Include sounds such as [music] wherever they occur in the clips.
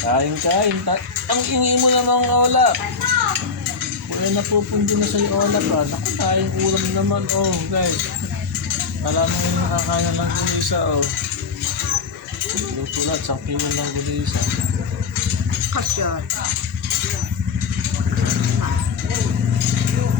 Kain, kain. Ta- ang ingi mo naman ng Olap. Kuya napupundi na sa'yo Olap ah. Naku, kain ulam naman. Oh, guys. Kala mo yung nakakain na lang gulisa oh. Luto lahat, 10 kilo lang gulisa. Kasya. Pagkamayata.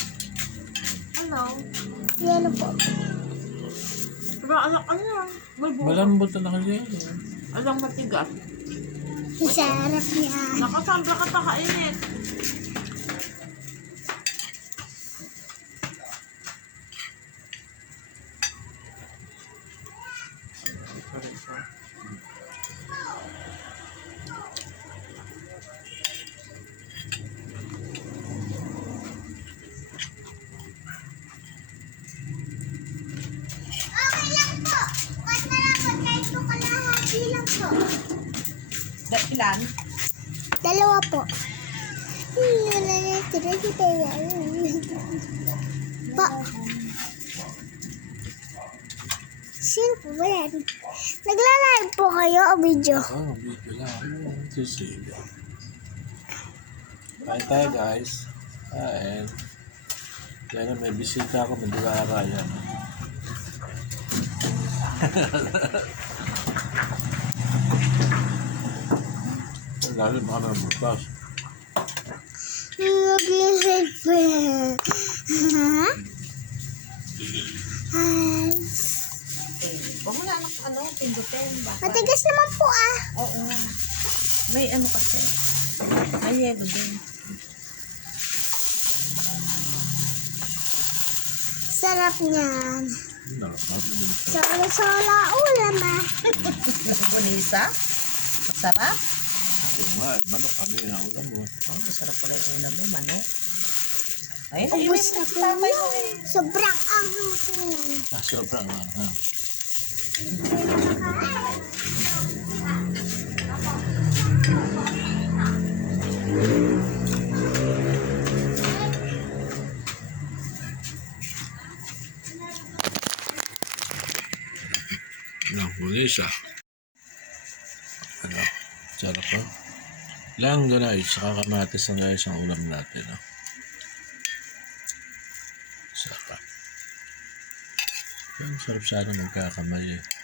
Hello. Yan po. Pero alam ano yan? May buko. Malambot na nakagaya. Alam matigas. Sarap yan. Nakasambra ka pa kainit. Ilan? Dalawa po. Hindi na natira si Taya. Pa. Sino po ba yan? Nagla-live po kayo o video? Oh, video lang. Cecilia. Kain tayo guys. Kain. Kaya na may bisita ako, madulara yan. [laughs] Lalo baka na po yan. Ay, Eh, huwag mo na anak ano, pindutin. Baka. Matigas naman po ah. Oo nga. May ano kasi. May yelo din. Sarap niyan. Sola-sola ulam ah. [laughs] Bunisa? Masarap? Ito nga, manok kami na ulam mo. Oh, masarap pala yung ulam mo, manok. Ayun, Ubus na po yun. eh. Sobrang po yan. Ah, sobrang nga. Ha? Ng bulisa. Ano? Sarap pa. Lang guys, saka kamatis na guys ang ulam natin. No? Sarap. Ang sarap sana magkakamay eh.